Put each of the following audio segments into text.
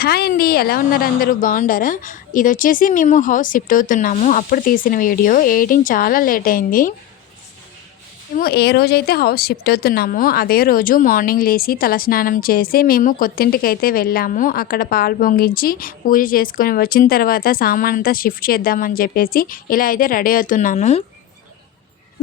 Hi అండి ఎలా ఉన్నారు అందరూ? బాగుండారా? ఇది వచ్చేసి మేము హౌస్ షిఫ్ట్ అవుతున్నాము. అప్పుడు తీసిన వీడియో. ఎయిటీన్ చాలా లేట్ అయింది. మేము ఏ రోజైతే హౌస్ షిఫ్ట్ అవుతున్నామో అదే రోజు మార్నింగ్ లేచి తలస్నానం చేసి మేము కొత్తింటికి అయితే వెళ్ళాము. అక్కడ పాలు పొంగించి పూజ చేసుకొని వచ్చిన తర్వాత సామాన్ అంతా షిఫ్ట్ చేద్దామని చెప్పేసి ఇలా అయితే రెడీ అవుతున్నాను.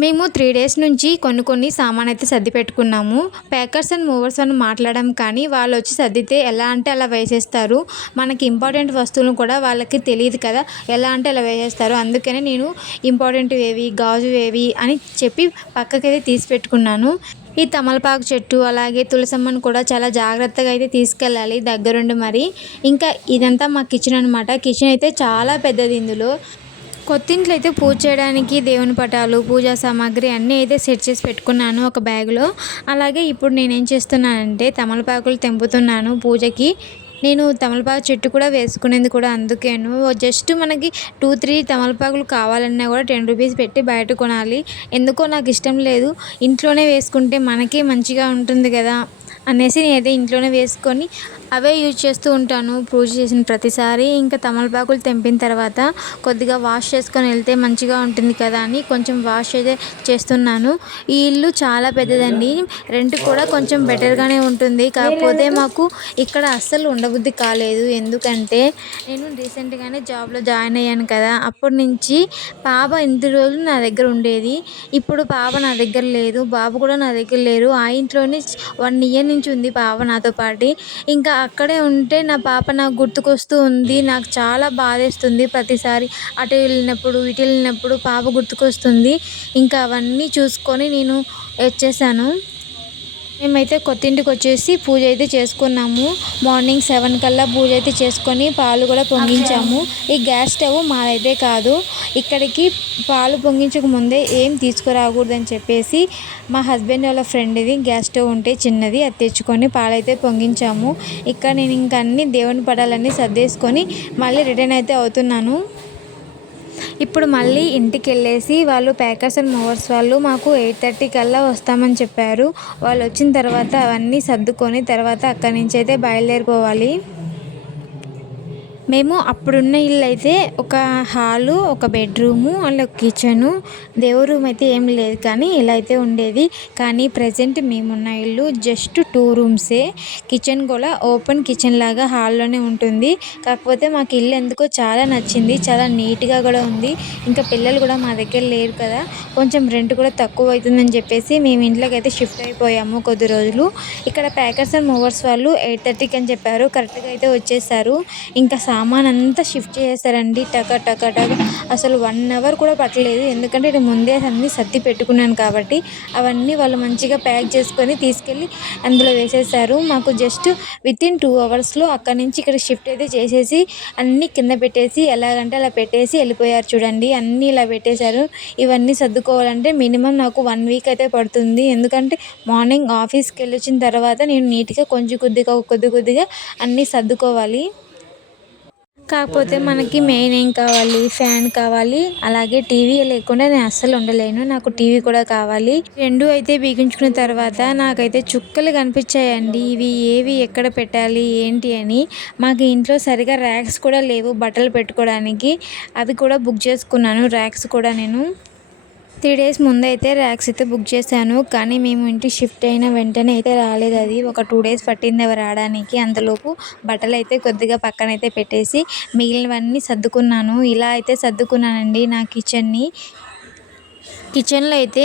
మేము త్రీ డేస్ నుంచి కొన్ని కొన్ని సామాన్ అయితే సర్ది పెట్టుకున్నాము. ప్యాకర్స్ అండ్ మూవర్స్ అని మాట్లాడడం కానీ వాళ్ళు వచ్చి సర్దితే ఎలా అంటే అలా వేసేస్తారు. మనకి ఇంపార్టెంట్ వస్తువులు కూడా వాళ్ళకి తెలియదు కదా ఎలా అంటే అలా వేసేస్తారు. అందుకనే నేను ఇంపార్టెంట్ ఏవి గాజు ఏవి అని చెప్పి పక్కకైతే తీసి పెట్టుకున్నాను. ఈ తమలపాకు చెట్టు అలాగే తులసమ్మను కూడా చాలా జాగ్రత్తగా అయితే తీసుకెళ్ళాలి దగ్గరుండి మరి. ఇంకా ఇదంతా మా కిచెన్ అనమాట కిచెన్ అయితే చాలా పెద్దది ఇందులో. కొత్తింట్లో అయితే పూజ చేయడానికి దేవుని పటాలు పూజా సామాగ్రి అన్నీ అయితే సెట్ చేసి పెట్టుకున్నాను ఒక బ్యాగ్లో. అలాగే ఇప్పుడు నేనేం చేస్తున్నానంటే తమలపాకులు తెంపుతున్నాను పూజకి. నేను తమలపాకు చెట్టు కూడా వేసుకునేది కూడా అందుకేను. జస్ట్ మనకి టూ త్రీ తమలపాకులు కావాలన్నా కూడా టెన్ రూపీస్ పెట్టి బయట కొనాలి. ఎందుకో నాకు ఇష్టం లేదు. ఇంట్లోనే వేసుకుంటే మనకే మంచిగా ఉంటుంది కదా. అనేసి నేనైతే ఇంట్లోనే వేసుకొని అవే యూజ్ చేస్తూ ఉంటాను. పూజ చేసిన ప్రతిసారి ఇంకా తమలపాకులు తెంపిన తర్వాత కొద్దిగా వాష్ చేసుకొని వెళ్తే మంచిగా ఉంటుంది కదా అని కొంచెం వాష్ అయితే చేస్తున్నాను. ఈ ఇల్లు చాలా పెద్దదండి. రెంట్ కూడా కొంచెం బెటర్గానే ఉంటుంది. కాకపోతే మాకు ఇక్కడ అస్సలు ఉండబుద్ధి కాలేదు. ఎందుకంటే నేను రీసెంట్గానే జాబ్లో జాయిన్ అయ్యాను కదా. అప్పటి నుంచి పాప ఇంటి రోజులు నా దగ్గర ఉండేది. ఇప్పుడు పాప నా దగ్గర లేదు. బాబు కూడా నా దగ్గర లేరు. ఆ ఇంట్లోనే వన్ ఇయర్ నుంచి ఉంది పాప నాతో పాటి. ఇంకా అక్కడే ఉంటే నా పాప నాకు గుర్తుకొస్తూ ఉంది. నాకు చాలా బాధేస్తుంది ప్రతిసారి. అటు వెళ్ళినప్పుడు ఇటు వెళ్ళినప్పుడు పాప గుర్తుకొస్తుంది. ఇంకా అవన్నీ చూసుకొని నేను వచ్చేసాను. మేమైతే కొత్త ఇంటికి వచ్చేసి పూజ అయితే చేసుకున్నాము. మార్నింగ్ సెవెన్ కల్లా పూజ అయితే చేసుకొని పాలు కూడా పొంగించాము. ఈ గ్యాస్ స్టవ్ మాదైతే కాదు. ఇక్కడికి పాలు పొంగించక ముందే ఏం తీసుకురాకూడదని చెప్పేసి మా హస్బెండ్ వాళ్ళ ఫ్రెండ్ది గ్యాస్ స్టవ్ ఉంటే చిన్నది అది తెచ్చుకొని పాలైతే పొంగించాము. ఇక్కడ నేను ఇంకా అన్ని దేవుని పడాలన్నీ సర్దేసుకొని మళ్ళీ రిటర్న్ అయితే అవుతున్నాను. ఇప్పుడు మళ్ళీ ఇంటికి వెళ్ళేసి వాళ్ళు ప్యాకర్స్ అండ్ మూవర్స్ వాళ్ళు మాకు ఎయిట్ థర్టీ కల్లా వస్తామని చెప్పారు. వాళ్ళు వచ్చిన తర్వాత అవన్నీ సర్దుకొని తర్వాత అక్కడి నుంచి అయితే బయలుదేరిపోవాలి. మేము అప్పుడున్న ఇల్లు అయితే ఒక హాలు ఒక బెడ్రూము అండ్ కిచెను. దేవుడు రూమ్ అయితే ఏం లేదు కానీ ఇలా అయితే ఉండేది. కానీ ప్రజెంట్ మేమున్న ఇల్లు జస్ట్ టూ రూమ్సే. కిచెన్ కూడా ఓపెన్ కిచెన్ లాగా హాల్లోనే ఉంటుంది. కాకపోతే మాకు ఇల్లు ఎందుకో చాలా నచ్చింది చాలా నీట్గా కూడా ఉంది. ఇంకా పిల్లలు కూడా మా దగ్గర లేరు కదా. కొంచెం రెంట్ కూడా తక్కువ అవుతుందని చెప్పేసి మేము ఇంట్లోకి అయితే షిఫ్ట్ అయిపోయాము కొద్ది రోజులు. ఇక్కడ ప్యాకర్స్ అండ్ మూవర్స్ వాళ్ళు ఎయిట్ థర్టీకి అని చెప్పారు. కరెక్ట్గా అయితే వచ్చేసారు. ఇంకా సామాన్ అంతా షిఫ్ట్ చేసేసారండి. టక టక టక. అసలు వన్ అవర్ కూడా పట్టలేదు. ఎందుకంటే నేను ముందే అన్నీ సర్ది పెట్టుకున్నాను కాబట్టి అవన్నీ వాళ్ళు మంచిగా ప్యాక్ చేసుకొని తీసుకెళ్ళి అందులో వేసేసారు. మాకు జస్ట్ విత్ ఇన్ టూ అవర్స్లో అక్కడి నుంచి ఇక్కడ షిఫ్ట్ అయితే చేసేసి అన్నీ కింద పెట్టేసి ఎలాగంటే అలా పెట్టేసి వెళ్ళిపోయారు చూడండి. అన్నీ ఇలా పెట్టేశారు. ఇవన్నీ సర్దుకోవాలంటే మినిమం నాకు వన్ వీక్ అయితే పడుతుంది. ఎందుకంటే మార్నింగ్ ఆఫీస్కి వెళ్ళి వచ్చిన తర్వాత నేను నీట్గా కొంచెం కొద్దిగా కొద్ది కొద్దిగా అన్నీ సర్దుకోవాలి. కాకపోతే మనకి మెయిన్ ఏం కావాలి? ఫ్యాన్ కావాలి. అలాగే టీవీ లేకుండా నేను అస్సలు ఉండలేను. నాకు టీవీ కూడా కావాలి. రెండు అయితే బిగించుకున్న తర్వాత నాకైతే చుక్కలు కనిపించాయండి. ఇవి ఏవి ఎక్కడ పెట్టాలి? ఏంటి అని. మాకు ఇంట్లో సరిగా ర్యాక్స్ కూడా లేవు బట్టలు పెట్టుకోవడానికి. అవి కూడా బుక్ చేసుకున్నాను. ర్యాక్స్ కూడా నేను. త్రీ డేస్ ముందు అయితే ర్యాక్స్ అయితే బుక్ చేశాను కానీ మేము ఇంటి షిఫ్ట్ అయిన వెంటనే అయితే రాలేదు అది. ఒక టూ డేస్ పట్టింది అవి రావడానికి. అంతలోపు బట్టలు అయితే కొద్దిగా పక్కన అయితే పెట్టేసి మిగిలినవన్నీ సర్దుకున్నాను. ఇలా అయితే సర్దుకున్నానండి నా కిచెన్ని. కిచెన్లో అయితే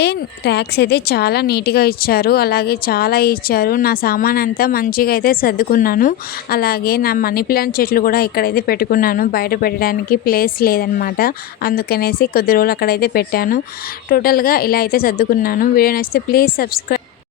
ర్యాక్స్ అయితే చాలా నీట్గా ఇచ్చారు. అలాగే చాలా ఇచ్చారు. నా సామాన్ అంతా మంచిగా అయితే సర్దుకున్నాను. అలాగే నా మనీ ప్లాంట్ చెట్లు కూడా ఇక్కడైతే పెట్టుకున్నాను. బయట పెట్టడానికి ప్లేస్ లేదనమాట అందుకనేసి కొద్ది రోజులు అక్కడైతే పెట్టాను. టోటల్గా ఇలా అయితే సర్దుకున్నాను. వీడియో నచ్చితే ప్లీజ్ సబ్స్క్రైబ్